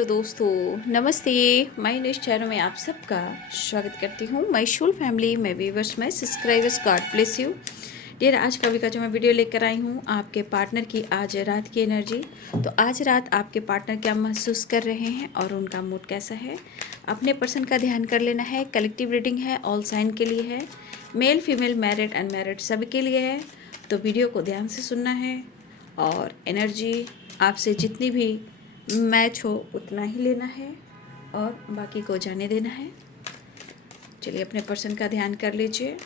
Hello दोस्तों, नमस्ते। मैं न्यूज़ चैनल में आप सबका स्वागत करती हूँ। My school family, my viewers, my subscribers, God bless you dear. आज का जो मैं वीडियो लेकर आई हूँ आपके पार्टनर की आज रात की एनर्जी। तो आज रात आपके पार्टनर क्या महसूस कर रहे हैं और उनका मूड कैसा है, अपने पर्सन का ध्यान कर लेना है। कलेक्टिव रीडिंग है, ऑल साइन के लिए है, मेल फीमेल मैरिड अनमैरिड सभी के लिए है। तो वीडियो को ध्यान से सुनना है और एनर्जी आपसे जितनी भी मैच हो उतना ही लेना है और बाकी को जाने देना है। चलिए अपने पर्सन का ध्यान कर लीजिए।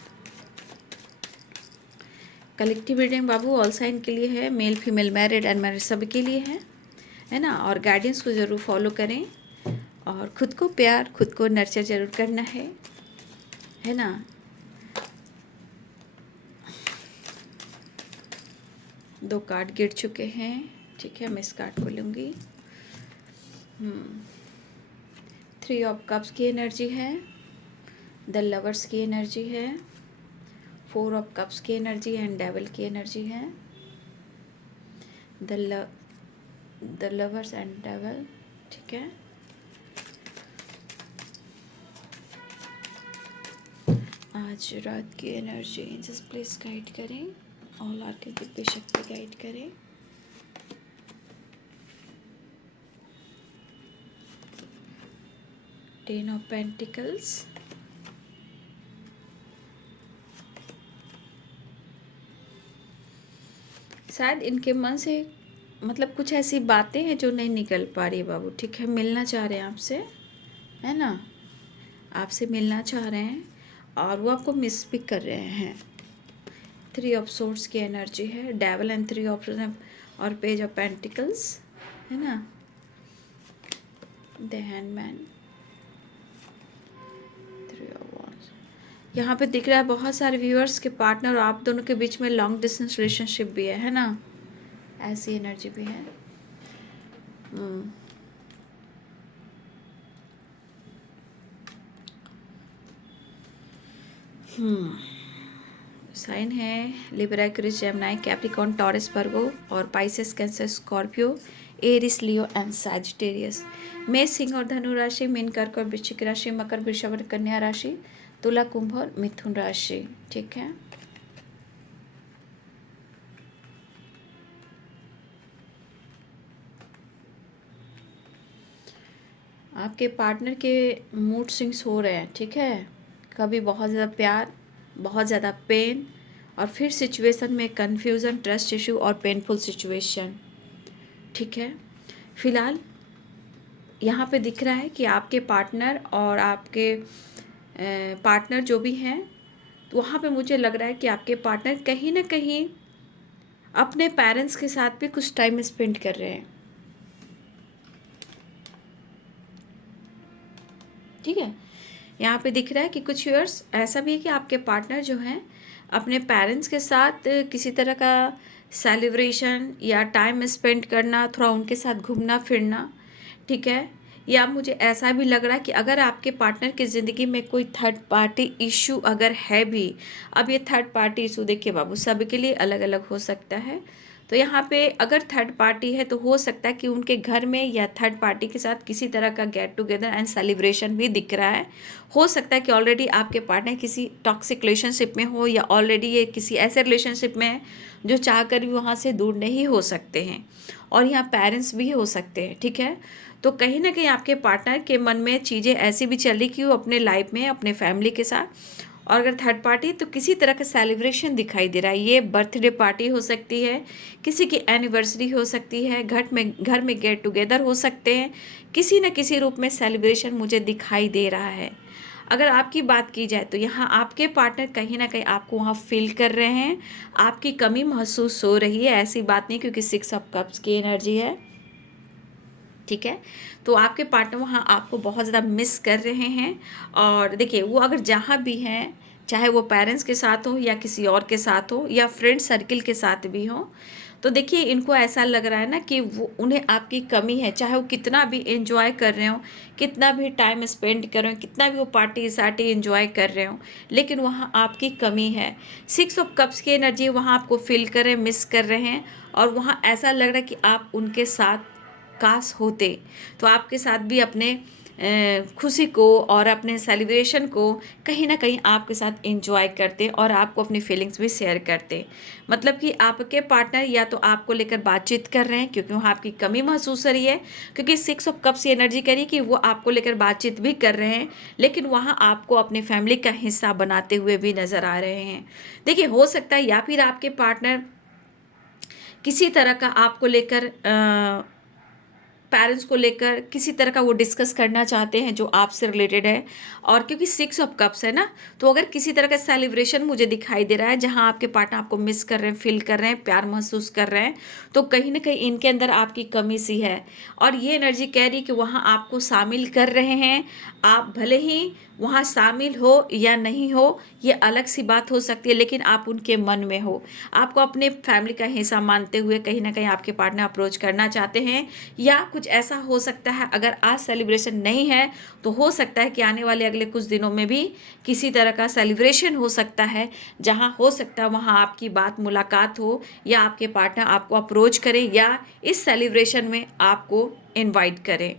कलेक्टिव रीडिंग बाबू ऑल साइन के लिए है, मेल फीमेल मैरिड अनमैरिड सभी के लिए है ना। और गाइडेंस को ज़रूर फॉलो करें और ख़ुद को प्यार, खुद को नर्चर ज़रूर करना है ना। दो कार्ड गिर चुके हैं, ठीक है, मैं इस कार्ड को लूँगी। 3 ऑफ कप्स की एनर्जी है, द लवर्स की एनर्जी है, 4 ऑफ कप्स की एनर्जी एंड डेविल की एनर्जी है। द लवर्स एंड डेविल, ठीक है। आज रात की एनर्जी जस्ट प्लीज गाइड करें, ऑल आर के दिव्य शक्ति गाइड करें। टेन ऑफ पेंटिकल्स, शायद इनके मन से मतलब कुछ ऐसी बातें हैं जो नहीं निकल पा रही है बाबू, ठीक है। मिलना चाह रहे हैं आपसे, है ना, आपसे मिलना चाह रहे हैं और वो आपको मिस भी कर रहे हैं। 3 ऑफ सोर्ड्स की एनर्जी है, डेविल एंड 3 ऑफ और पेज ऑफ पेंटिकल्स, है ना, द हैंडमैन, 3 ऑफ wands। यहाँ पे दिख रहा है बहुत सारे व्यूअर्स के पार्टनर और आप दोनों के बीच में लॉन्ग डिस्टेंस रिलेशनशिप भी है ना, ऐसी एनर्जी भी है। साइन है लिब्रा, क्रिस, जेमिनी, कैप्रिकॉर्न, टॉरस, वर्गो और Pisces, Cancer, Scorpio, Aries, Leo and Sagittarius. मेष, सिंह और धनु राशि, मीन, कर्क और वृश्चिक राशि, मकर, वृषभ और कन्या राशि, तुला, कुंभ और मिथुन राशि, ठीक है। आपके पार्टनर के मूड स्विंग्स हो रहे हैं, ठीक है। कभी बहुत ज़्यादा प्यार, बहुत ज़्यादा पेन और फिर सिचुएशन में कन्फ्यूज़न, ट्रस्ट इशू और पेनफुल सिचुएशन, ठीक है। फिलहाल यहाँ पे दिख रहा है कि आपके पार्टनर और आपके पार्टनर जो भी हैं, तो वहाँ पे मुझे लग रहा है कि आपके पार्टनर कहीं ना कहीं अपने पेरेंट्स के साथ भी कुछ टाइम स्पेंड कर रहे हैं, ठीक है। यहाँ पे दिख रहा है कि कुछ ईयर्स ऐसा भी है कि आपके पार्टनर जो हैं अपने पेरेंट्स के साथ किसी तरह का सेलिब्रेशन या टाइम स्पेंड करना, थोड़ा उनके साथ घूमना फिरना, ठीक है। या मुझे ऐसा भी लग रहा है कि अगर आपके पार्टनर की ज़िंदगी में कोई थर्ड पार्टी इशू अगर है भी, अब ये थर्ड पार्टी इशू देखिए बाबू सबके लिए अलग अलग हो सकता है। तो यहाँ पे अगर थर्ड पार्टी है तो हो सकता है कि उनके घर में या थर्ड पार्टी के साथ किसी तरह का गेट टुगेदर एंड सेलिब्रेशन भी दिख रहा है। हो सकता है कि ऑलरेडी आपके पार्टनर किसी टॉक्सिक रिलेशनशिप में हो या ऑलरेडी ये किसी ऐसे रिलेशनशिप में है जो चाह कर भी वहाँ से दूर नहीं हो सकते हैं, और यहाँ पेरेंट्स भी हो सकते हैं, ठीक है। तो कहीं ना कहीं आपके पार्टनर के मन में चीज़ें ऐसी भी चल रही कि वो अपने लाइफ में अपने फैमिली के साथ, और अगर थर्ड पार्टी तो किसी तरह का सेलिब्रेशन दिखाई दे रहा है। ये बर्थडे पार्टी हो सकती है, किसी की एनिवर्सरी हो सकती है, घर में गेट टुगेदर हो सकते हैं, किसी न किसी रूप में सेलिब्रेशन मुझे दिखाई दे रहा है। अगर आपकी बात की जाए तो यहाँ आपके पार्टनर कहीं ना कहीं आपको वहाँ फील कर रहे हैं, आपकी कमी महसूस हो रही है, ऐसी बात नहीं, क्योंकि 6 ऑफ कप्स की एनर्जी है, ठीक है। तो आपके पार्टनर वहाँ आपको बहुत ज़्यादा मिस कर रहे हैं। और देखिए वो अगर जहाँ भी हैं, चाहे वो पेरेंट्स के साथ हो या किसी और के साथ हो या फ्रेंड सर्किल के साथ भी हो, तो देखिए इनको ऐसा लग रहा है ना कि वो उन्हें आपकी कमी है। चाहे वो कितना भी एंजॉय कर रहे हो, कितना भी टाइम स्पेंड कर रहे हो, कितना भी वो पार्टी सार्टी एंजॉय कर रहे हो, लेकिन वहाँ आपकी कमी है। 6 ऑफ कप्स की एनर्जी वहाँ आपको फील कर रहे हैं, मिस कर रहे हैं, और वहाँ ऐसा लग रहा है कि आप उनके साथ काश होते, तो आपके साथ भी अपने खुशी को और अपने सेलिब्रेशन को कहीं ना कहीं आपके साथ एंजॉय करते और आपको अपनी फीलिंग्स भी शेयर करते। मतलब कि आपके पार्टनर या तो आपको लेकर बातचीत कर रहे हैं क्योंकि वहाँ आपकी कमी महसूस हो रही है, क्योंकि 6 ऑफ कप्स एनर्जी करी कि वो आपको लेकर बातचीत भी कर रहे हैं, लेकिन वहाँ आपको अपने फैमिली का हिस्सा बनाते हुए भी नज़र आ रहे हैं। देखिए, हो सकता है या फिर आपके पार्टनर किसी तरह का आपको लेकर पेरेंट्स को लेकर किसी तरह का वो डिस्कस करना चाहते हैं जो आपसे रिलेटेड है। और क्योंकि 6 ऑफ कप्स है ना, तो अगर किसी तरह का सेलिब्रेशन मुझे दिखाई दे रहा है जहां आपके पार्टनर आपको मिस कर रहे हैं, फील कर रहे हैं, प्यार महसूस कर रहे हैं, तो कहीं ना कहीं इनके अंदर आपकी कमी सी है। और ये एनर्जी कह रही कि वहाँ आपको शामिल कर रहे हैं। आप भले ही वहाँ शामिल हो या नहीं हो, ये अलग सी बात हो सकती है, लेकिन आप उनके मन में हो। आपको अपने फैमिली का हिस्सा मानते हुए कहीं ना कहीं आपके पार्टनर अप्रोच करना चाहते हैं। या कुछ ऐसा हो सकता है, अगर आज सेलिब्रेशन नहीं है तो हो सकता है कि आने वाले अगले कुछ दिनों में भी किसी तरह का सेलिब्रेशन हो सकता है, जहाँ हो सकता है वहाँ आपकी बात मुलाकात हो या आपके पार्टनर आपको अप्रोच करें या इस सेलिब्रेशन में आपको इनवाइट करें।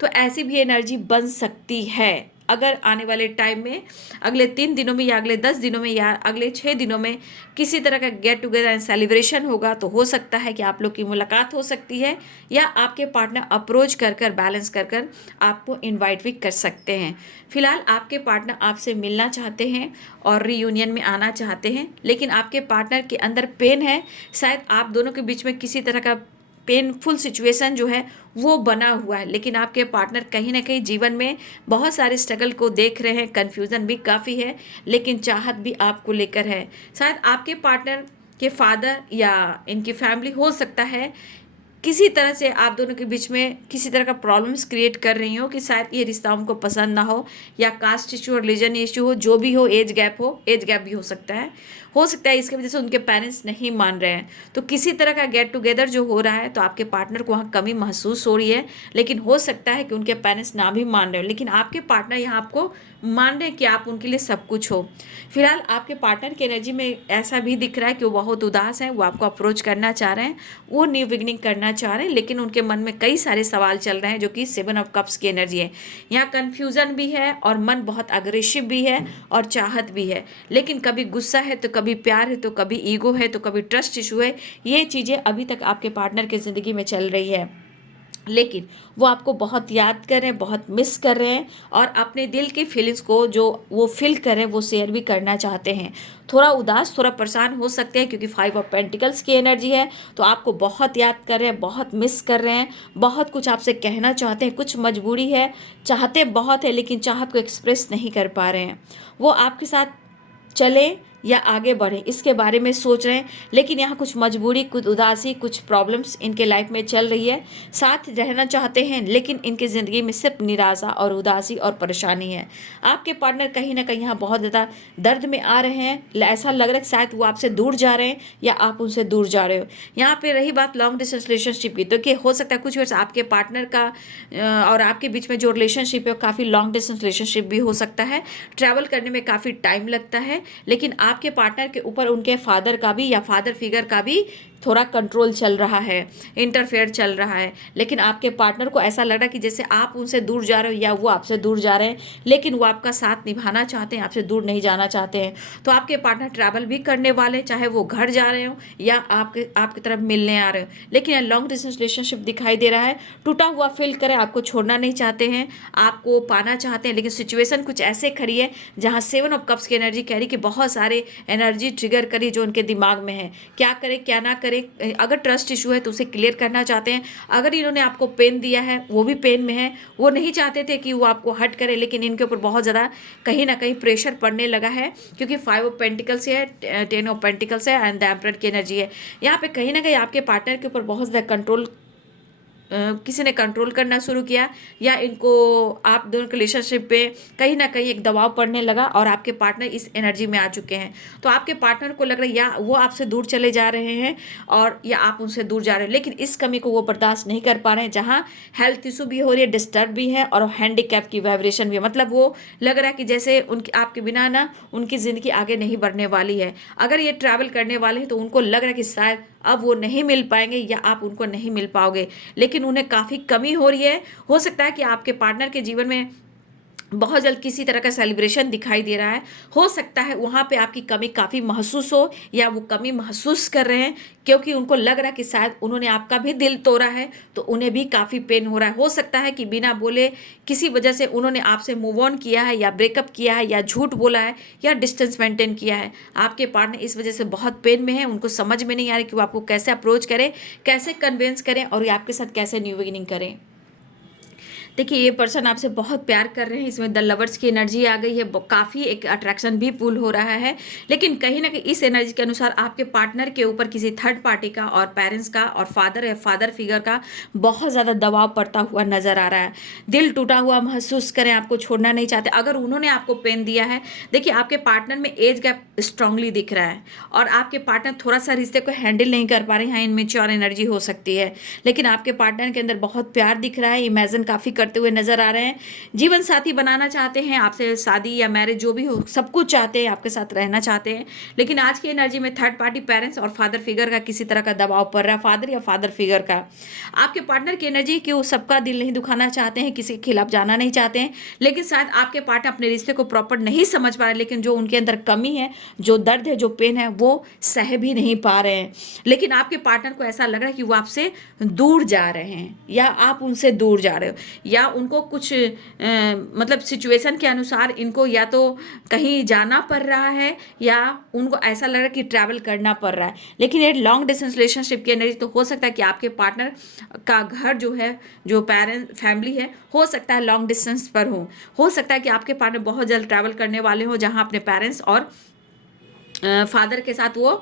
तो ऐसी भी एनर्जी बन सकती है। अगर आने वाले टाइम में अगले 3 दिनों में या अगले 10 दिनों में या अगले 6 दिनों में किसी तरह का गेट टुगेदर एंड सेलिब्रेशन होगा, तो हो सकता है कि आप लोग की मुलाकात हो सकती है या आपके पार्टनर अप्रोच कर कर बैलेंस कर कर आपको इनवाइट भी कर सकते हैं। फिलहाल आपके पार्टनर आपसे मिलना चाहते हैं और रीयूनियन में आना चाहते हैं, लेकिन आपके पार्टनर के अंदर पेन है। शायद आप दोनों के बीच में किसी तरह का पेनफुल सिचुएशन जो है वो बना हुआ है, लेकिन आपके पार्टनर कहीं ना कहीं जीवन में बहुत सारे स्ट्रगल को देख रहे हैं, कन्फ्यूज़न भी काफ़ी है, लेकिन चाहत भी आपको लेकर है। शायद आपके पार्टनर के फादर या इनकी फैमिली हो सकता है किसी तरह से आप दोनों के बीच में किसी तरह का प्रॉब्लम्स क्रिएट कर रही हो कि शायद ये रिश्ता उनको पसंद ना हो, या कास्ट इशू और रिलीजन इशू हो, जो भी हो, एज गैप हो, एज गैप भी हो सकता है इसकी वजह से उनके पेरेंट्स नहीं मान रहे हैं। तो किसी तरह का गेट टुगेदर जो हो रहा है, तो आपके पार्टनर को वहाँ कमी महसूस हो रही है, लेकिन हो सकता है कि उनके पेरेंट्स ना भी मान रहे हो, लेकिन आपके पार्टनर यहाँ आपको मान रहे हैं कि आप उनके लिए सब कुछ हो। फिलहाल आपके पार्टनर की एनर्जी में ऐसा भी दिख रहा है कि वो बहुत उदास हैं, वो आपको अप्रोच करना चाह रहे हैं, वो न्यू बिगनिंग करना चाह रहे हैं, लेकिन उनके मन में कई सारे सवाल चल रहे हैं जो कि 7 ऑफ कप्स की एनर्जी है। यहाँ कन्फ्यूज़न भी है और मन बहुत अग्रेसिव भी है और चाहत भी है, लेकिन कभी गुस्सा है तो कभी प्यार है तो कभी ईगो है तो कभी ट्रस्ट इशू है। ये चीज़ें अभी तक आपके पार्टनर की ज़िंदगी में चल रही है, लेकिन वो आपको बहुत याद कर रहे हैं, बहुत मिस कर रहे हैं, और अपने दिल की फीलिंग्स को जो वो फील कर रहे हैं वो शेयर भी करना चाहते हैं। थोड़ा उदास, थोड़ा परेशान हो सकते हैं क्योंकि 5 ऑफ पेंटिकल्स की एनर्जी है, तो आपको बहुत याद कर रहे हैं, बहुत मिस कर रहे हैं, बहुत कुछ आपसे कहना चाहते हैं, कुछ मजबूरी है, चाहते बहुत है लेकिन चाहत को एक्सप्रेस नहीं कर पा रहे हैं। वो आपके साथ चलें या आगे बढ़ें इसके बारे में सोच रहे हैं, लेकिन यहाँ कुछ मजबूरी, कुछ उदासी, कुछ प्रॉब्लम्स इनके लाइफ में चल रही है। साथ रहना चाहते हैं लेकिन इनकी ज़िंदगी में सिर्फ निराशा और उदासी और परेशानी है। आपके पार्टनर कहीं ना कहीं यहाँ बहुत ज़्यादा दर्द में आ रहे हैं, ऐसा लग रहा है कि शायद वो आपसे दूर जा रहे हैं या आप उनसे दूर जा रहे हो। यहाँ पे रही बात लॉन्ग डिस्टेंस रिलेशनशिप की, तो कि हो सकता है कुछ वर्ष आपके पार्टनर का और आपके बीच में जो रिलेशनशिप है वो काफ़ी लॉन्ग डिस्टेंस रिलेशनशिप भी हो सकता है। ट्रैवल करने में काफ़ी टाइम लगता है, लेकिन आपके पार्टनर के ऊपर उनके फादर का भी या फादर फिगर का भी थोड़ा कंट्रोल चल रहा है, इंटरफेयर चल रहा है, लेकिन आपके पार्टनर को ऐसा लग रहा है कि जैसे आप उनसे दूर जा रहे हो या वो आपसे दूर जा रहे हैं, लेकिन वो आपका साथ निभाना चाहते हैं, आपसे दूर नहीं जाना चाहते हैं। तो आपके पार्टनर ट्रैवल भी करने वाले, चाहे वो घर जा रहे हो या आपकी तरफ मिलने आ रहे हो, लेकिन यहाँ लॉन्ग डिस्टेंस रिलेशनशिप दिखाई दे रहा है। टूटा हुआ फील करें, आपको छोड़ना नहीं चाहते हैं, आपको पाना चाहते हैं, लेकिन सिचुएशन कुछ ऐसे खड़ी है जहाँ 7 ऑफ कप्स की एनर्जी कह रही कि बहुत सारे एनर्जी ट्रिगर करी जो उनके दिमाग में है, क्या करे क्या ना करे। अगर ट्रस्ट इशू है तो उसे क्लियर करना चाहते हैं। अगर इन्होंने आपको पेन दिया है, वो भी पेन में है, वो नहीं चाहते थे कि वो आपको हर्ट करे, लेकिन इनके ऊपर बहुत ज़्यादा कहीं ना कहीं प्रेशर पड़ने लगा है, क्योंकि 5 ऑफ पेंटिकल्स है, 10 ऑफ पेंटिकल्स है एंड द एम्परर की एनर्जी है। यहाँ पे कहीं ना कहीं आपके पार्टनर के ऊपर बहुत ज़्यादा कंट्रोल किसी ने कंट्रोल करना शुरू किया, या इनको आप दोनों के रिलेशनशिप पे कहीं ना कहीं एक दबाव पड़ने लगा और आपके पार्टनर इस एनर्जी में आ चुके हैं। तो आपके पार्टनर को लग रहा है या वो आपसे दूर चले जा रहे हैं और या आप उनसे दूर जा रहे हैं, लेकिन इस कमी को वो बर्दाश्त नहीं कर पा रहे हैं, जहाँ हेल्थ इशू भी हो रही है, डिस्टर्ब भी है और हैंडीकैप की वाइब्रेशन भी है। मतलब वो लग रहा है कि जैसे उनकी आपके बिना ना उनकी ज़िंदगी आगे नहीं बढ़ने वाली है। अगर ये ट्रैवल करने वाले हैं तो उनको लग रहा है कि शायद अब वो नहीं मिल पाएंगे या आप उनको नहीं मिल पाओगे, लेकिन उन्हें काफ़ी कमी हो रही है। हो सकता है कि आपके पार्टनर के जीवन में बहुत जल्द किसी तरह का सेलिब्रेशन दिखाई दे रहा है। हो सकता है वहाँ पे आपकी कमी काफ़ी महसूस हो, या वो कमी महसूस कर रहे हैं क्योंकि उनको लग रहा है कि शायद उन्होंने आपका भी दिल तोड़ा है, तो उन्हें भी काफ़ी पेन हो रहा है। हो सकता है कि बिना बोले किसी वजह से उन्होंने आपसे मूव ऑन किया है, या ब्रेकअप किया है, या झूठ बोला है, या डिस्टेंस मेंटेन किया है। आपके पार्टनर इस वजह से बहुत पेन में है, उनको समझ में नहीं आ रही कि वो आपको कैसे अप्रोच करें, कैसे कन्विंस करें, और ये आपके साथ कैसे न्यू बिगिनिंग करें। देखिए, ये पर्सन आपसे बहुत प्यार कर रहे हैं, इसमें द लवर्स की एनर्जी आ गई है, काफ़ी एक अट्रैक्शन भी पुल हो रहा है। लेकिन कहीं ना कहीं इस एनर्जी के अनुसार आपके पार्टनर के ऊपर किसी थर्ड पार्टी का और पेरेंट्स का और फादर या फादर फिगर का बहुत ज़्यादा दबाव पड़ता हुआ नज़र आ रहा है। दिल टूटा हुआ महसूस करें, आपको छोड़ना नहीं चाहते। अगर उन्होंने आपको पेन दिया है, देखिए आपके पार्टनर में एज गैप स्ट्रांगली दिख रहा है, और आपके पार्टनर थोड़ा सा रिश्ते को हैंडल नहीं कर पा रहे हैं, इनमेच्योर एनर्जी हो सकती है। लेकिन आपके पार्टनर के अंदर बहुत प्यार दिख रहा है, इमेजिन काफ़ी करते हुए नजर आ रहे हैं, जीवन साथी बनाना चाहते हैं, आपसे शादी या मैरिज जो भी हो सब कुछ चाहते हैं, आपके साथ रहना चाहते हैं। लेकिन आज की एनर्जी में थर्ड पार्टी पेरेंट्स और फादर फिगर का किसी तरह का दबाव पड़ रहा है, फादर या फादर फिगर का। आपके पार्टनर की एनर्जी कि वो सबका दिल नहीं दुखाना चाहते हैं, किसी के खिलाफ जाना नहीं चाहते हैं, लेकिन शायद आपके पार्टनर अपने रिश्ते को प्रॉपर नहीं समझ पा रहे, लेकिन जो उनके अंदर कमी है, जो दर्द है, जो पेन है, वो सह भी नहीं पा रहे हैं। लेकिन आपके पार्टनर को ऐसा लग रहा है कि वो आपसे दूर जा रहे हैं, या आप उनसे दूर जा रहे हो, या उनको कुछ मतलब सिचुएशन के अनुसार इनको या तो कहीं जाना पड़ रहा है, या उनको ऐसा लग रहा है कि ट्रैवल करना पड़ रहा है। लेकिन ये लॉन्ग डिस्टेंस रिलेशनशिप की एनर्जी, तो हो सकता है कि आपके पार्टनर का घर जो है, जो पेरेंट फैमिली है, हो सकता है लॉन्ग डिस्टेंस पर हो सकता है कि आपके पार्टनर बहुत जल्द ट्रैवल करने वाले हो, जहाँ अपने पेरेंट्स और फादर के साथ वो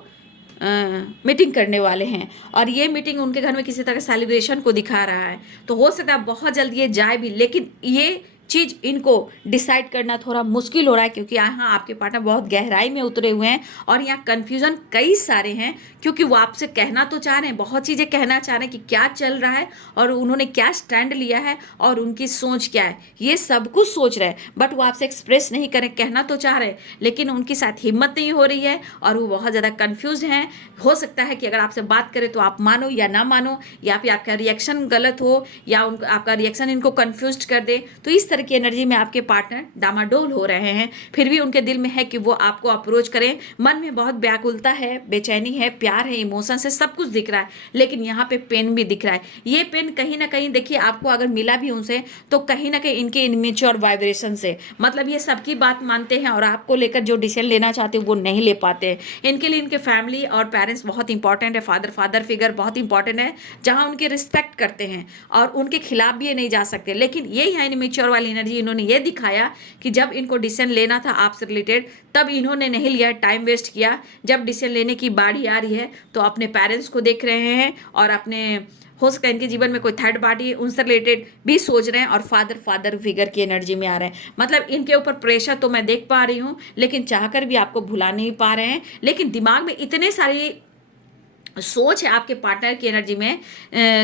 मीटिंग करने वाले हैं, और ये मीटिंग उनके घर में किसी तरह सेलिब्रेशन को दिखा रहा है। तो हो सकता है बहुत जल्द ये जाए भी, लेकिन ये चीज़ इनको डिसाइड करना थोड़ा मुश्किल हो रहा है, क्योंकि यहाँ आपके पार्टनर बहुत गहराई में उतरे हुए हैं, और यहाँ कन्फ्यूज़न कई सारे हैं, क्योंकि वो आपसे कहना तो चाह रहे हैं, बहुत चीज़ें कहना चाह रहे हैं कि क्या चल रहा है, और उन्होंने क्या स्टैंड लिया है, और उनकी सोच क्या है, ये सब कुछ सोच रहे हैं, बट वो आपसे एक्सप्रेस नहीं करें, कहना तो चाह रहे हैं, लेकिन उनकी साथ हिम्मत नहीं हो रही है, और वो बहुत ज़्यादा कन्फ्यूज हैं। हो सकता है कि अगर आपसे बात करें तो आप मानो या ना मानो, या फिर आपका रिएक्शन गलत हो, या उनका आपका रिएक्शन इनको कन्फ्यूज कर दे। तो इस तरह की एनर्जी में आपके पार्टनर डामाडोल हो रहे हैं। फिर भी उनके दिल में है कि वो आपको अप्रोच करें, मन में बहुत व्याकुलता है, बेचैनी है, प्यार है, इमोशन है, सब कुछ दिख रहा है, लेकिन यहाँ पे पेन भी दिख रहा है। ये पेन कहीं ना कहीं देखिए, आपको अगर मिला भी उनसे तो कहीं ना कहीं इनके इनमेच्योर वाइब्रेशन से, मतलब ये सबकी बात मानते हैं और आपको लेकर जो डिसीजन लेना चाहते हैं वो नहीं ले पाते हैं। इनके लिए इनके फैमिली और पेरेंट्स बहुत इंपॉर्टेंट है, फादर फिगर बहुत इंपॉर्टेंट है, जहाँ उनकी रिस्पेक्ट करते हैं, और उनके खिलाफ भी ये नहीं जा सकते। लेकिन ये है इनमेच्योर वाली एनर्जी, इन्होंने ये दिखाया कि जब इनको डिसीजन लेना था आपसे रिलेटेड, तब इन्होंने नहीं लिया, टाइम वेस्ट किया। जब डिसीजन लेने की बारी आ रही है तो अपने पेरेंट्स को देख रहे हैं, और अपने हो सकता है इनके जीवन में कोई थर्ड पार्टी है उनसे रिलेटेड भी सोच रहे हैं, और फादर फिगर की एनर्जी में आ रहे हैं। मतलब इनके ऊपर प्रेशर तो मैं देख पा रही हूँ, लेकिन चाहकर भी आपको भुला नहीं पा रहे हैं। लेकिन दिमाग में इतने सारी सोच है आपके पार्टनर की एनर्जी में,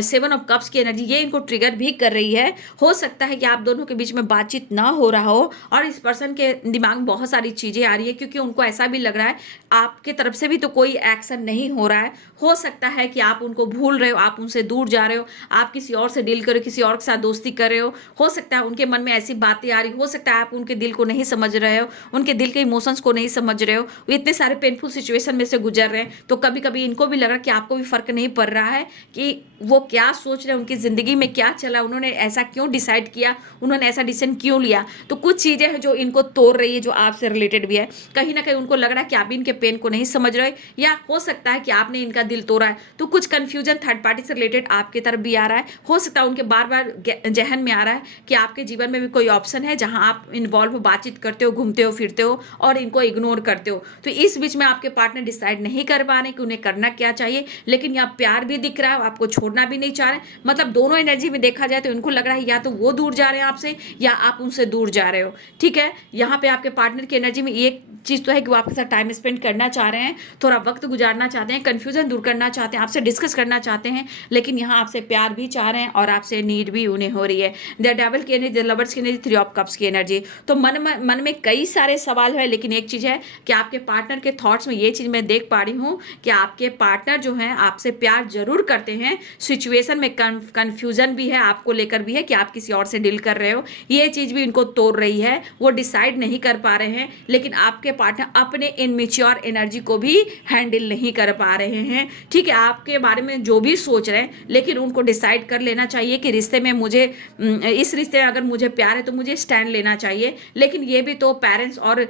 7 ऑफ कप्स की एनर्जी, ये इनको ट्रिगर भी कर रही है। हो सकता है कि आप दोनों के बीच में बातचीत ना हो रहा हो, और इस पर्सन के दिमाग में बहुत सारी चीज़ें आ रही है, क्योंकि उनको ऐसा भी लग रहा है आपके तरफ से भी तो कोई एक्शन नहीं हो रहा है। हो सकता है कि आप उनको भूल रहे हो, आप उनसे दूर जा रहे हो, आप किसी और से डील कर रहे हो, किसी और के साथ दोस्ती कर रहे हो सकता है उनके मन में ऐसी बातें आ रही, हो सकता है आप उनके दिल को नहीं समझ रहे हो, उनके दिल के इमोशंस को नहीं समझ रहे हो, वो इतने सारे पेनफुल सिचुएशन में से गुजर रहे हैं। तो कभी कभी इनको भी लग रहा है कि आपको भी फर्क नहीं पड़ रहा है कि वो क्या सोच रहे हैं, उनकी ज़िंदगी में क्या चला, उन्होंने ऐसा क्यों डिसाइड किया, उन्होंने ऐसा डिसीजन क्यों लिया। तो कुछ चीज़ें हैं जो इनको तोड़ रही है, जो आपसे रिलेटेड भी है। कहीं ना कहीं उनको लग रहा है कि आप इनके पेन को नहीं समझ रहे, या हो सकता है कि आपने इनका दिल तोड़ा है। तो कुछ कन्फ्यूजन थर्ड पार्टी से रिलेटेड आपकी तरफ भी आ रहा है। हो सकता है उनके बार बार जहन में आ रहा है कि आपके जीवन में भी कोई ऑप्शन है जहां आप इन्वॉल्व हो, बातचीत करते हो, घूमते हो फिरते हो, और इनको इग्नोर करते हो। तो इस बीच में आपके पार्टनर डिसाइड नहीं कर पा रहे कि उन्हें करना क्या चाहिए। लेकिन यहाँ प्यार भी दिख रहा है, आपको छोड़ना भी नहीं चाह रहे। मतलब दोनों एनर्जी में देखा जाए तो इनको लग रहा है या तो वो दूर जा रहे हैं आपसे, या आप उनसे दूर जा रहे हो। ठीक है, यहाँ पे आपके पार्टनर की एनर्जी में एक चीज़ तो है कि वो आपके साथ टाइम स्पेंड करना चाह रहे हैं, थोड़ा वक्त गुजारना चाहते हैं, कन्फ्यूज़न दूर करना चाहते हैं, आपसे डिस्कस करना चाहते हैं, लेकिन यहाँ आपसे प्यार भी चाह रहे हैं और आपसे नीड भी उन्हें हो रही है। द डेविल की एनर्जी, द लवर्स की एनर्जी, थ्री ऑफ कप्स की एनर्जी। तो मन में कई सारे सवाल है, लेकिन एक चीज़ है कि आपके पार्टनर के थॉट्स में ये चीज़ मैं देख पा रही हूँ कि आपके पार्टनर जो हैं आपसे प्यार जरूर करते हैं, सिचुएशन में कन्फ्यूजन भी है, आपको लेकर भी है कि आप किसी और से डील कर रहे हो, ये चीज़ भी इनको तोड़ रही है, वो डिसाइड नहीं कर पा रहे हैं। लेकिन आपके पार्टनर अपने इनमेच्योर एनर्जी को भी हैंडल नहीं कर पा रहे हैं। ठीक है, आपके बारे में जो भी सोच रहे हैं, लेकिन उनको डिसाइड कर लेना चाहिए कि रिश्ते में मुझे, इस रिश्ते में अगर मुझे प्यार है तो मुझे स्टैंड लेना चाहिए। लेकिन ये भी तो पेरेंट्स और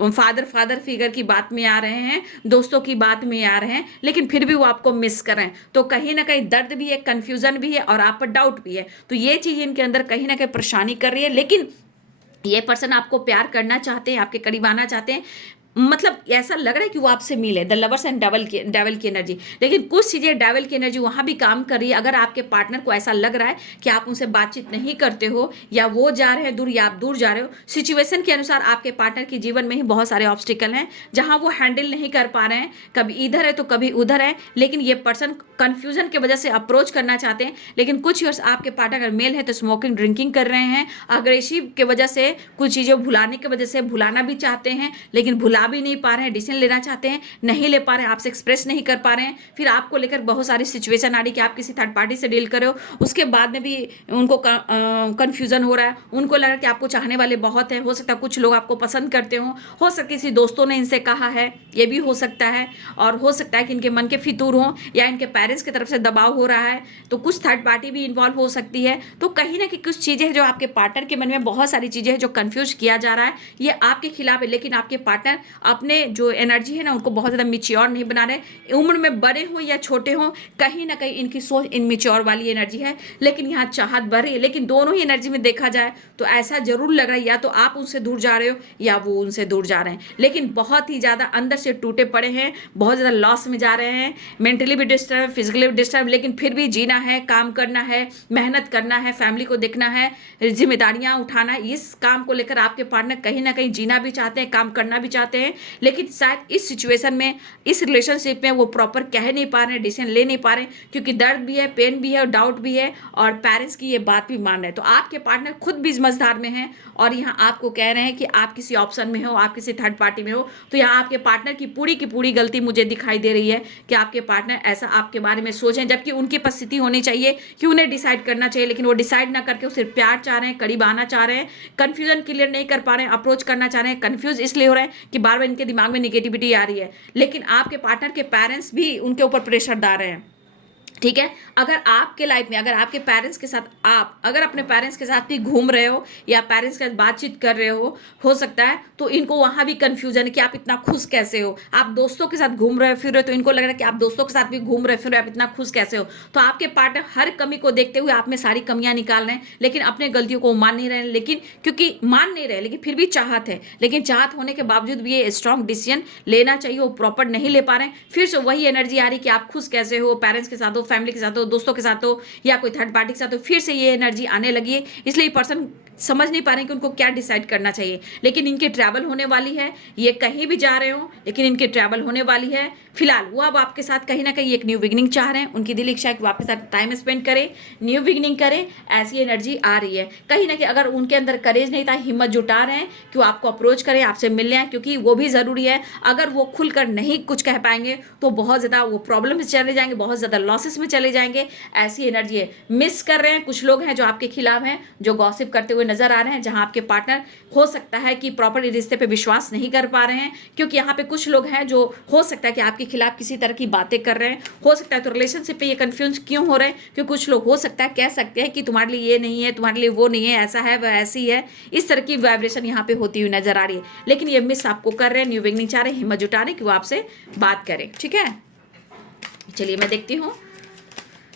फादर फिगर की बात में आ रहे हैं, दोस्तों की बात में आ रहे हैं, लेकिन फिर भी वो आपको मिस कर रहे हैं। तो कहीं ना कहीं दर्द भी है, कंफ्यूजन भी है और आप पर डाउट भी है। तो ये चीज़ इनके अंदर कहीं ना कहीं परेशानी कर रही है। लेकिन ये पर्सन आपको प्यार करना चाहते हैं, आपके करीब आना चाहते हैं, मतलब ऐसा लग रहा है कि वो आपसे मिले। द लवर्स एंड डेविल की एनर्जी। लेकिन कुछ चीज़ें डेविल की एनर्जी वहाँ भी काम कर रही है। अगर आपके पार्टनर को ऐसा लग रहा है कि आप उनसे बातचीत नहीं करते हो, या वो जा रहे हैं दूर या आप दूर जा रहे हो, सिचुएशन के अनुसार आपके पार्टनर के जीवन में ही बहुत सारे ऑब्स्टिकल हैं जहाँ वो हैंडल नहीं कर पा रहे हैं, कभी इधर है तो कभी उधर है। लेकिन ये पर्सन कन्फ्यूजन की वजह से अप्रोच करना चाहते हैं। लेकिन कुछ ईयर्स आपके पार्टनर अगर मेल है तो स्मोकिंग ड्रिंकिंग कर रहे हैं, अग्रेसिव की वजह से, कुछ चीज़ें भुलाने की वजह से भुलाना भी चाहते हैं, लेकिन भुला भी नहीं पा रहे हैं, डिसीजन लेना चाहते हैं, नहीं ले पा रहे हैं, आपसे एक्सप्रेस नहीं कर पा रहे हैं। फिर आपको लेकर बहुत सारी सिचुएशन आ रही कि आप किसी थर्ड पार्टी से डील कर रहे हो, उसके बाद में भी उनको कन्फ्यूजन हो रहा है, उनको लग रहा है कि आपको चाहने वाले बहुत हैं, हो सकता है कुछ लोग आपको पसंद करते हो सकता है किसी दोस्तों ने इनसे कहा है, ये भी हो सकता है, और हो सकता है कि इनके मन के फितूर हों या इनके पेरेंट्स की तरफ से दबाव हो रहा है, तो कुछ थर्ड पार्टी भी इन्वॉल्व हो सकती है। तो कहीं ना कहीं कुछ चीज़ें जो आपके पार्टनर के मन में, बहुत सारी चीज़ें हैं जो कन्फ्यूज किया जा रहा है, ये आपके खिलाफ है। लेकिन आपके पार्टनर अपने जो एनर्जी है ना उनको बहुत ज़्यादा मिच्योर नहीं बना रहे। उम्र में बड़े हों या छोटे हों, कहीं ना कहीं इनकी सोच इनमिच्योर वाली एनर्जी है। लेकिन यहाँ चाहत बढ़ रही है। लेकिन दोनों ही एनर्जी में देखा जाए तो ऐसा जरूर लग रहा है या तो आप उनसे दूर जा रहे हो या वो उनसे दूर जा रहे हैं। लेकिन बहुत ही ज़्यादा अंदर से टूटे पड़े हैं, बहुत ज़्यादा लॉस में जा रहे हैं, मेंटली भी डिस्टर्ब, फिजिकली भी डिस्टर्ब। लेकिन फिर भी जीना है, काम करना है, मेहनत करना है, फैमिली को देखना है, जिम्मेदारियां उठाना है। इस काम को लेकर आपके पार्टनर कहीं ना कहीं जीना भी चाहते हैं, काम करना भी चाहते हैं। लेकिन शायद इस सिचुएशन में, इस रिलेशनशिप में वो प्रॉपर कह नहीं पा रहे हैं, डिसीजन ले नहीं पा रहे हैं, क्योंकि दर्द भी है, पेन भी है और डाउट भी है, और पेरेंट्स की ये बात भी मान रहे हैं। तो आपके पार्टनर खुद भी समझदार में हैं और यहाँ आपको कह रहे हैं कि आप किसी ऑप्शन में हो, आप किसी थर्ड पार्टी में हो। तो यहाँ आपके पार्टनर की पूरी गलती मुझे दिखाई दे रही है कि आपके पार्टनर ऐसा आपके बारे में सोचें, जबकि उनकी परिस्थिति होनी चाहिए कि उन्हें डिसाइड करना चाहिए। लेकिन वो डिसाइड ना करके वो सिर्फ प्यार चाह रहे हैं, करीब आना चाह रहे हैं, कन्फ्यूजन क्लियर नहीं कर पा रहे हैं, अप्रोच करना चाह रहे हैं। कन्फ्यूज इसलिए हो रहे हैं कि बार बार इनके दिमाग में निगेटिविटी आ रही है। लेकिन आपके पार्टनर के पेरेंट्स भी उनके ऊपर प्रेशर डाल रहे हैं। ठीक है, अगर आपके लाइफ में, अगर आपके पेरेंट्स के साथ, आप अगर अपने पेरेंट्स के साथ भी घूम रहे हो या पेरेंट्स के साथ बातचीत कर रहे हो सकता है तो इनको वहाँ भी कंफ्यूजन है कि आप इतना खुश कैसे हो। आप दोस्तों के साथ घूम रहे फिर रहे हो तो इनको लग रहा है कि आप दोस्तों के साथ भी घूम रहे फिर रहे, आप इतना खुश कैसे हो। तो आपके पार्टनर हर कमी को देखते हुए आप में सारी कमियां निकाल रहे हैं, लेकिन अपने गलतियों को मान नहीं रहे हैं। लेकिन क्योंकि मान नहीं रहे, लेकिन फिर भी चाहत है, लेकिन चाहत होने के बावजूद भी ये स्ट्रॉन्ग डिसीजन लेना चाहिए, वो प्रॉपर नहीं ले पा रहे हैं। फिर से वही एनर्जी आ रही कि आप खुश कैसे हो, पेरेंट्स के साथ हो, फैमिली के साथ हो, दोस्तों के साथ हो या कोई थर्ड पार्टी के साथ हो, फिर से ये एनर्जी आने लगी है। इसलिए पर्सन समझ नहीं पा रहे हैं कि उनको क्या डिसाइड करना चाहिए। लेकिन इनकी ट्रैवल होने वाली है, ये कहीं भी जा रहे हो लेकिन इनकी ट्रैवल होने वाली है। फिलहाल वो अब आपके साथ कहीं ना कहीं एक न्यू बिगिनिंग चाह रहे हैं, उनकी दिल इच्छा है कि वो आपके साथ टाइम स्पेंड करें, न्यू बिगिनिंग करें, ऐसी एनर्जी आ रही है। कहीं ना कहीं अगर उनके अंदर करेज नहीं था, हिम्मत जुटा रहे हैं कि वो आपको अप्रोच करें, आपसे मिलने आए, क्योंकि वो भी ज़रूरी है। अगर वो खुलकर नहीं कुछ कह पाएंगे तो बहुत ज़्यादा वो प्रॉब्लम में चले जाएंगे, बहुत ज़्यादा लॉसेस में चले जाएंगे। ऐसी एनर्जी है। मिस कर रहे हैं, कुछ लोग हैं जो आपके खिलाफ हैं, जो गॉसिप करते हुए नजर आ रहे हैं, जहां आपके पार्टनर हो सकता है कि प्रॉपर रिश्ते पे विश्वास नहीं कर पा रहे हैं, क्योंकि यहाँ पे कुछ लोग हैं जो हो सकता है कि आपके खिलाफ किसी तरह की बातें कर रहे हैं। हो सकता है तो रिलेशनशिप पे ये कंफ्यूज क्यों हो रहे हैं, क्योंकि कुछ लोग हो सकता है कह सकते हैं कि तुम्हारे लिए ये नहीं है, तुम्हारे लिए वो नहीं है, ऐसा है वह ऐसी है। इस तरह की वाइब्रेशन यहाँ पे होती हुई नजर आ रही है। लेकिन ये मिस आपको कर रहे हैं, न्यू बिगनिंग चाह रहे हैं, हिम्मत जुटा रहे हैं कि वो आपसे बात करें। ठीक है, चलिए मैं देखती हूँ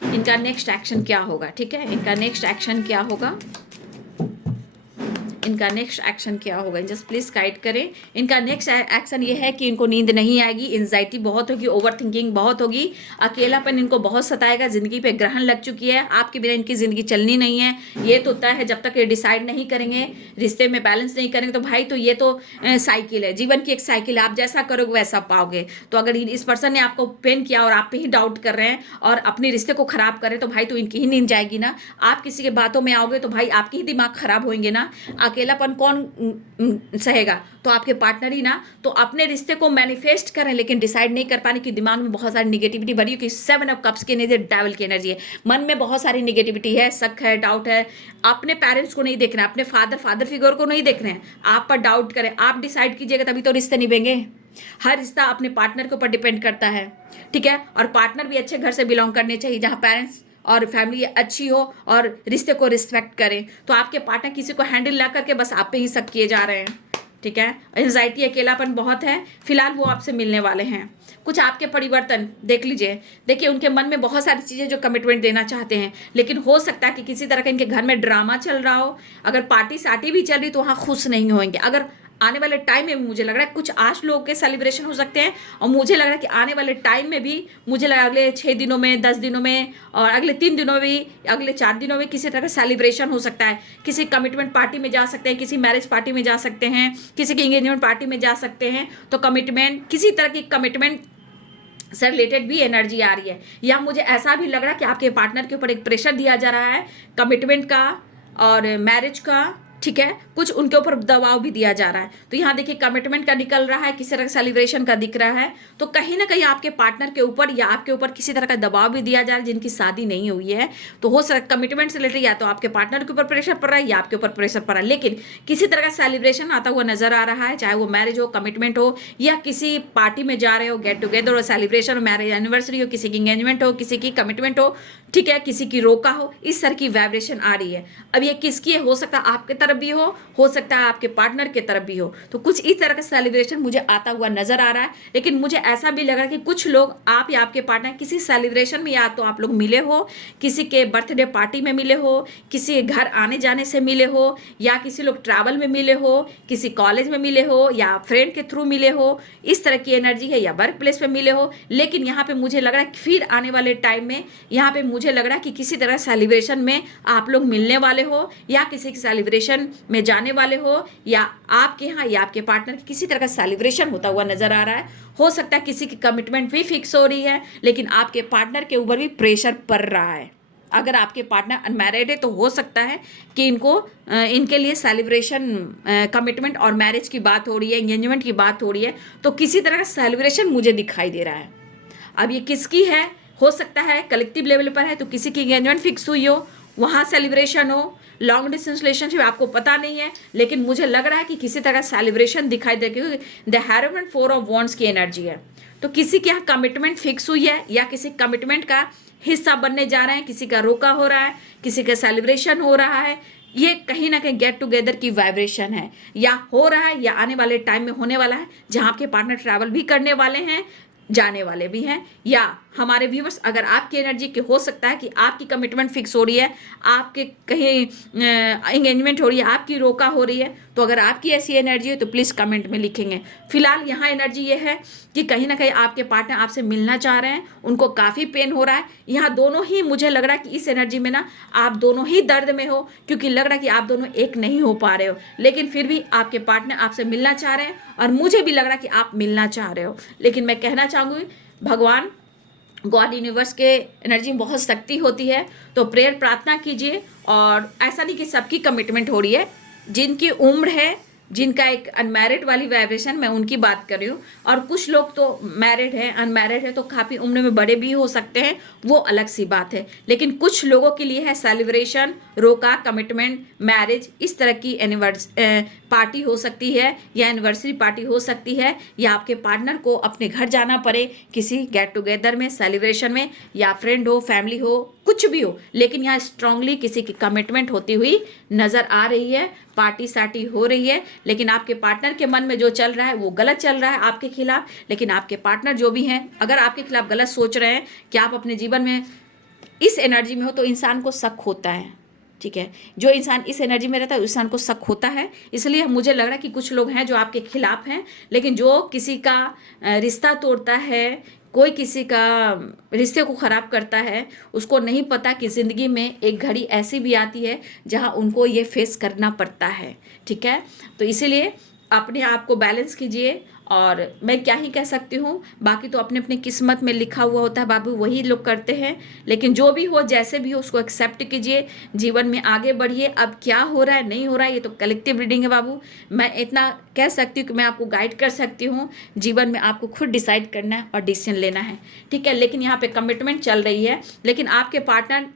इनका नेक्स्ट एक्शन क्या होगा। ठीक है, इनका नेक्स्ट एक्शन क्या होगा, इनका नेक्स्ट एक्शन क्या होगा, जस्ट प्लीज़ गाइड करें। इनका नेक्स्ट एक्शन ये है कि इनको नींद नहीं आएगी, एंजाइटी बहुत होगी, ओवर थिंकिंग बहुत होगी, अकेलापन इनको बहुत सताएगा, ज़िंदगी पे ग्रहण लग चुकी है, आपके बिना इनकी ज़िंदगी चलनी नहीं है। ये तो तय है, जब तक ये डिसाइड नहीं करेंगे, रिश्ते में बैलेंस नहीं करेंगे, तो भाई तो ये तो साइकिल है, जीवन की एक साइकिल है, आप जैसा करोगे वैसा पाओगे। तो अगर इस पर्सन ने आपको पेन किया और आप पे ही डाउट कर रहे हैं और अपने रिश्ते को खराब कर रहे हैं, तो भाई तो इनकी ही नींद जाएगी ना। आप किसी के बातों में आओगे तो भाई आपके ही दिमाग खराब होंगे ना। अकेलापन कौन सहेगा, तो आपके पार्टनर ही ना। तो अपने रिश्ते को मैनिफेस्ट करें, लेकिन डिसाइड नहीं कर पाने की दिमाग में बहुत सारी निगेटिविटी भरी है, कि 7 ऑफ कप्स की एनर्जी डेविल की एनर्जी है। मन में बहुत सारी निगेटिविटी है, शक है, डाउट है। अपने पेरेंट्स को नहीं देखना है, अपने फादर फिगर को नहीं देख रहे हैं, आप पर डाउट करें। आप डिसाइड कीजिएगा तभी तो रिश्ते निभेंगे। हर रिश्ता अपने पार्टनर के ऊपर डिपेंड करता है, ठीक है। और पार्टनर भी अच्छे घर से बिलोंग करने चाहिए, जहाँ पेरेंट्स और फैमिली अच्छी हो और रिश्ते को रिस्पेक्ट करें। तो आपके पार्टनर किसी को हैंडल ना करके बस आप पे ही शक किए जा रहे हैं, ठीक है। एंजाइटी, अकेलापन बहुत है, फिलहाल वो आपसे मिलने वाले हैं। कुछ आपके परिवर्तन देख लीजिए, देखिए उनके मन में बहुत सारी चीज़ें जो कमिटमेंट देना चाहते हैं, लेकिन हो सकता है कि किसी तरह का इनके घर में ड्रामा चल रहा हो। अगर पार्टी साटी भी चल रही तो वहाँ खुश नहीं होंगे। अगर आने वाले टाइम में मुझे लग रहा है कुछ आज लोगों के सेलिब्रेशन हो सकते हैं, और मुझे लग रहा है कि आने वाले टाइम में भी मुझे लग रहा है अगले 6 दिनों में, 10 दिनों में और अगले 3 दिनों में भी, अगले 4 दिनों में किसी तरह का सेलिब्रेशन हो सकता है। किसी कमिटमेंट पार्टी में जा सकते हैं, किसी मैरिज पार्टी में जा सकते हैं, किसी की एंगेजमेंट पार्टी में जा सकते हैं। तो कमिटमेंट, किसी तरह की कमिटमेंट से रिलेटेड भी एनर्जी आ रही है। या मुझे ऐसा भी लग रहा है कि आपके पार्टनर के ऊपर एक प्रेशर दिया जा रहा है कमिटमेंट का और मैरिज का, ठीक है। कुछ उनके ऊपर दबाव भी दिया जा रहा है। तो यहाँ देखिए कमिटमेंट का निकल रहा है, किसी तरह का सेलिब्रेशन का दिख रहा है। तो कहीं ना कहीं आपके पार्टनर के ऊपर या आपके ऊपर किसी तरह का दबाव भी दिया जा रहा है, जिनकी शादी नहीं हुई है। तो हो सकता है कमिटमेंट से रिलेटेड या तो आपके पार्टनर के ऊपर प्रेशर पड़ रहा है या आपके ऊपर प्रेशर पड़ रहा है, लेकिन किसी तरह का सेलिब्रेशन आता हुआ नजर आ रहा है, चाहे वो मैरिज हो, कमिटमेंट हो, या किसी पार्टी में जा रहे हो, गेट टुगेदर हो, सेलिब्रेशन हो, मैरिज एनिवर्सरी हो, किसी की एंगेजमेंट हो, किसी की कमिटमेंट हो, ठीक है, किसी की रोका हो, इस तरह की वाइब्रेशन आ रही है। अब ये किसकी है, हो सकता है आपके तरफ भी हो सकता है आपके पार्टनर के तरफ भी हो। तो कुछ इस तरह का सेलिब्रेशन मुझे आता हुआ नजर आ रहा है। लेकिन मुझे ऐसा भी लग रहा है कि कुछ लोग, आप या आपके पार्टनर किसी सेलिब्रेशन में, या तो आप लोग मिले हो, किसी के बर्थडे पार्टी में मिले हो, किसी के घर आने जाने से मिले हो, या किसी लोग ट्रैवल में मिले हो, किसी कॉलेज में मिले हो, या फ्रेंड के थ्रू मिले हो, इस तरह की एनर्जी है, या वर्क प्लेस पे मिले हो। लेकिन यहाँ पे मुझे लग रहा है फिर आने वाले टाइम में यहाँ पे मुझे लग रहा है कि किसी तरह सेलिब्रेशन में आप लोग मिलने वाले हो, या किसी की सेलिब्रेशन में जाने वाले हो, या आपके यहाँ या आपके पार्टनर की किसी तरह का सेलिब्रेशन होता हुआ नजर आ रहा है। हो सकता है किसी की कमिटमेंट भी फिक्स हो रही है, लेकिन आपके पार्टनर के ऊपर भी प्रेशर पड़ रहा है। अगर आपके पार्टनर अनमैरिड है तो हो सकता है कि इनके लिए सेलिब्रेशन, कमिटमेंट और मैरिज की बात हो रही है, एंगेजमेंट की बात हो रही है। तो किसी तरह का सेलिब्रेशन मुझे दिखाई दे रहा है। अब ये किसकी है, हो सकता है कलेक्टिव लेवल पर है तो किसी की एंगेजमेंट फिक्स हुई हो, वहाँ सेलिब्रेशन हो। लॉन्ग डिस्टेंस रिलेशनशिप आपको पता नहीं है, लेकिन मुझे लग रहा है कि किसी तरह का सेलिब्रेशन दिखाई दे, क्योंकि द हेरोइन 4 ऑफ वॉन्ड्स की एनर्जी है। तो किसी के यहाँ कमिटमेंट फिक्स हुई है, या किसी कमिटमेंट का हिस्सा बनने जा रहे हैं, किसी का रोका हो रहा है, किसी का सेलिब्रेशन हो रहा है। ये कहीं ना कहीं गेट टुगेदर की वाइब्रेशन है, या हो रहा है, या आने वाले टाइम में होने वाला है, जहाँ आपके पार्टनर ट्रैवल भी करने वाले हैं, जाने वाले भी हैं। या हमारे व्यूवर्स, अगर आपकी एनर्जी के हो सकता है कि आपकी कमिटमेंट फिक्स हो रही है, आपके कहीं एंगेजमेंट हो रही है, आपकी रोका हो रही है। तो अगर आपकी ऐसी एनर्जी है तो प्लीज़ कमेंट में लिखेंगे। फिलहाल यहाँ एनर्जी ये है कि कहीं ना कहीं आपके पार्टनर आपसे मिलना चाह रहे हैं, उनको काफ़ी पेन हो रहा है। यहाँ दोनों ही, मुझे लग रहा है कि इस एनर्जी में ना आप दोनों ही दर्द में हो, क्योंकि लग रहा है कि आप दोनों एक नहीं हो पा रहे हो, लेकिन फिर भी आपके पार्टनर आपसे मिलना चाह रहे हैं, और मुझे भी लग रहा है कि आप मिलना चाह रहे हो। लेकिन मैं कहना चाहूँगी, भगवान गॉड यूनिवर्स के एनर्जी में बहुत शक्ति होती है। तो प्रेयर प्रार्थना कीजिए। और ऐसा नहीं कि सबकी कमिटमेंट हो रही है, जिनकी उम्र है, जिनका एक अनमैरिड वाली वाइब्रेशन, मैं उनकी बात कर रही हूँ। और कुछ लोग तो मैरिड है, अनमैरिड है, तो काफ़ी उम्र में बड़े भी हो सकते हैं, वो अलग सी बात है। लेकिन कुछ लोगों के लिए है सेलिब्रेशन, रोका, कमिटमेंट, मैरिज, इस तरह की पार्टी हो सकती है, या एनिवर्सरी पार्टी हो सकती है, या आपके पार्टनर को अपने घर जाना पड़े किसी गेट टुगेदर में, सेलिब्रेशन में, या फ्रेंड हो, फैमिली हो, कुछ भी हो। लेकिन यहाँ स्ट्रांगली किसी की कमिटमेंट होती हुई नज़र आ रही है, पार्टी साटी हो रही है। लेकिन आपके पार्टनर के मन में जो चल रहा है वो गलत चल रहा है आपके खिलाफ। लेकिन आपके पार्टनर जो भी हैं, अगर आपके खिलाफ गलत सोच रहे हैं कि आप अपने जीवन में इस एनर्जी में हो, तो इंसान को शक होता है। ठीक है। जो इंसान इस एनर्जी में रहता है उस इंसान को शक होता है, इसलिए मुझे लग रहा है कि कुछ लोग हैं जो आपके खिलाफ हैं। लेकिन जो किसी का रिश्ता तोड़ता है, कोई किसी का रिश्ते को ख़राब करता है, उसको नहीं पता कि ज़िंदगी में एक घड़ी ऐसी भी आती है जहां उनको ये फेस करना पड़ता है। ठीक है, तो इसीलिए अपने आप को बैलेंस कीजिए। और मैं क्या ही कह सकती हूँ, बाकी तो अपने अपने किस्मत में लिखा हुआ होता है बाबू, वही लोग करते हैं। लेकिन जो भी हो, जैसे भी हो, उसको एक्सेप्ट कीजिए, जीवन में आगे बढ़िए। अब क्या हो रहा है नहीं हो रहा है ये तो कलेक्टिव रीडिंग है बाबू। मैं इतना कह सकती हूँ कि मैं आपको गाइड कर सकती हूँ, जीवन में आपको खुद डिसाइड करना है और डिसीजन लेना है। ठीक है, लेकिन यहाँ पे कमिटमेंट चल रही है। लेकिन आपके पार्टनर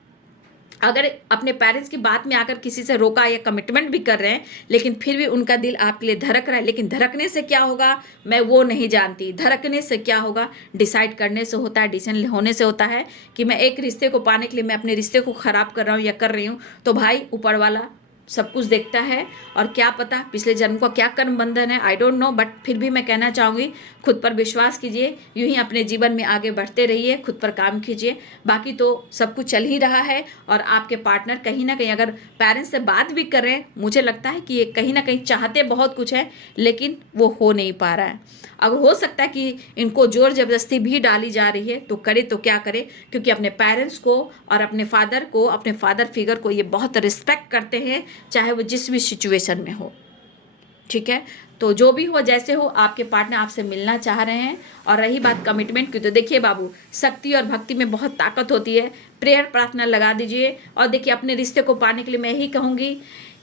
अगर अपने पेरेंट्स की बात में आकर किसी से रोका या कमिटमेंट भी कर रहे हैं, लेकिन फिर भी उनका दिल आपके लिए धड़क रहा है। लेकिन धड़कने से क्या होगा मैं वो नहीं जानती। धड़कने से क्या होगा, डिसाइड करने से होता है, डिसीजन होने से होता है कि मैं एक रिश्ते को पाने के लिए मैं अपने रिश्ते को ख़राब कर रहा हूँ या कर रही हूँ। तो भाई ऊपर वाला सब कुछ देखता है, और क्या पता पिछले जन्म का क्या कर्म बंधन है, आई डोंट नो। बट फिर भी मैं कहना चाहूँगी, खुद पर विश्वास कीजिए, यूं ही अपने जीवन में आगे बढ़ते रहिए, खुद पर काम कीजिए। बाकी तो सब कुछ चल ही रहा है। और आपके पार्टनर कहीं ना कहीं अगर पेरेंट्स से बात भी कर रहे हैं, मुझे लगता है कि ये कहीं ना कहीं चाहते बहुत कुछ है, लेकिन वो हो नहीं पा रहा है। अगर हो सकता है कि इनको जोर जबरदस्ती भी डाली जा रही है, तो करे तो क्या करे, क्योंकि अपने पेरेंट्स को और अपने फादर को, अपने फादर फिगर को ये बहुत रिस्पेक्ट करते हैं, चाहे वो जिस भी सिचुएशन में हो। ठीक है, तो जो भी हो जैसे हो, आपके पार्टनर आपसे मिलना चाह रहे हैं। और रही बात कमिटमेंट की, तो देखिए बाबू, शक्ति और भक्ति में बहुत ताकत होती है। प्रेयर प्रार्थना लगा दीजिए। और देखिए अपने रिश्ते को पाने के लिए मैं यही कहूँगी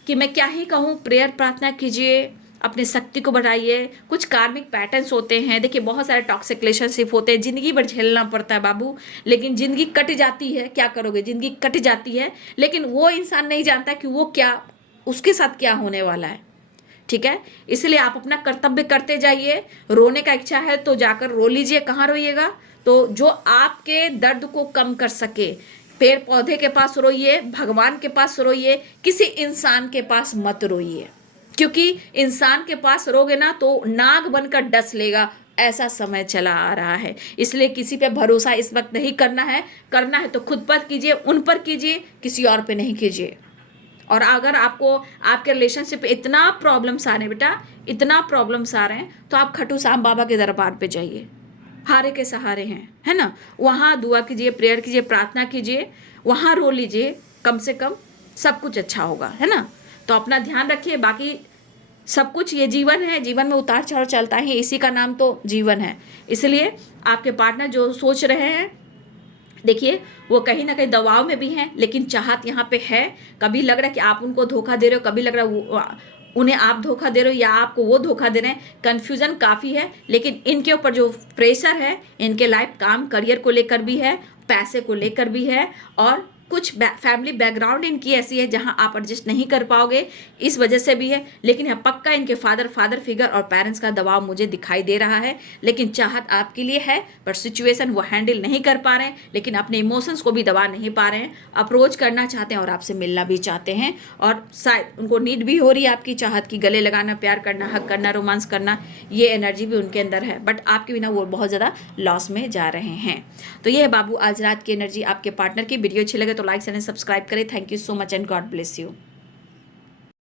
कि मैं क्या ही कहूँ, प्रेयर प्रार्थना कीजिए, अपने शक्ति को बढ़ाइए। कुछ कार्मिक पैटर्न्स होते हैं, देखिए बहुत सारे टॉक्सिक रिलेशनशिप होते हैं, ज़िंदगी भर झेलना पड़ता है बाबू। लेकिन ज़िंदगी कट जाती है, क्या करोगे, ज़िंदगी कट जाती है। लेकिन वो इंसान नहीं जानता कि वो क्या, उसके साथ क्या होने वाला है। ठीक है, इसलिए आप अपना कर्तव्य करते जाइए। रोने का इच्छा है तो जाकर रो लीजिए, कहाँ रोइएगा, तो जो आपके दर्द को कम कर सके। पेड़ पौधे के पास रोइए, भगवान के पास रोइए, किसी इंसान के पास मत रोइए। क्योंकि इंसान के पास रोगे ना तो नाग बनकर डस लेगा, ऐसा समय चला आ रहा है। इसलिए किसी पे भरोसा इस वक्त नहीं करना है। करना है तो खुद पर कीजिए, उन पर कीजिए, किसी और पे नहीं कीजिए। और अगर आपको आपके रिलेशनशिप में इतना प्रॉब्लम्स आ रहे हैं बेटा, इतना प्रॉब्लम्स आ रहे हैं, तो आप खट्टू श्याम बाबा के दरबार पे जाइए, हारे के सहारे हैं, है ना। वहाँ दुआ कीजिए, प्रेयर कीजिए, प्रार्थना कीजिए, वहाँ रो लीजिए, कम से कम सब कुछ अच्छा होगा, है ना। तो अपना ध्यान रखिए। बाकी सब कुछ ये जीवन है, जीवन में उतार चढ़ाव चलता है, इसी का नाम तो जीवन है। इसलिए आपके पार्टनर जो सोच रहे हैं, देखिए वो कहीं ना कहीं दबाव में भी हैं, लेकिन चाहत यहाँ पे है। कभी लग रहा है कि आप उनको धोखा दे रहे हो, कभी लग रहा है उन्हें आप धोखा दे रहे हो या आपको वो धोखा दे रहे हैं। कन्फ्यूज़न काफ़ी है, लेकिन इनके ऊपर जो प्रेशर है, इनके लाइफ काम करियर को लेकर भी है, पैसे को लेकर भी है, और कुछ फैमिली बैकग्राउंड इनकी ऐसी है जहां आप एडजस्ट नहीं कर पाओगे, इस वजह से भी है। लेकिन यह पक्का इनके फादर फिगर और पेरेंट्स का दबाव मुझे दिखाई दे रहा है। लेकिन चाहत आपके लिए है, पर सिचुएशन वो हैंडल नहीं कर पा रहे हैं, लेकिन अपने इमोशंस को भी दबा नहीं पा रहे हैं। अप्रोच करना चाहते हैं और आपसे मिलना भी चाहते हैं, और शायद उनको नीड भी हो रही है आपकी चाहत की, गले लगाना, प्यार करना, हक करना, रोमांस करना, ये एनर्जी भी उनके अंदर है। बट आपके बिना वो बहुत ज़्यादा लॉस में जा रहे हैं। तो ये है बाबू आज रात की एनर्जी आपके पार्टनर की। वीडियो अच्छी लगे तो लाइक एंड सब्सक्राइब करें। Thank you so much and God bless you.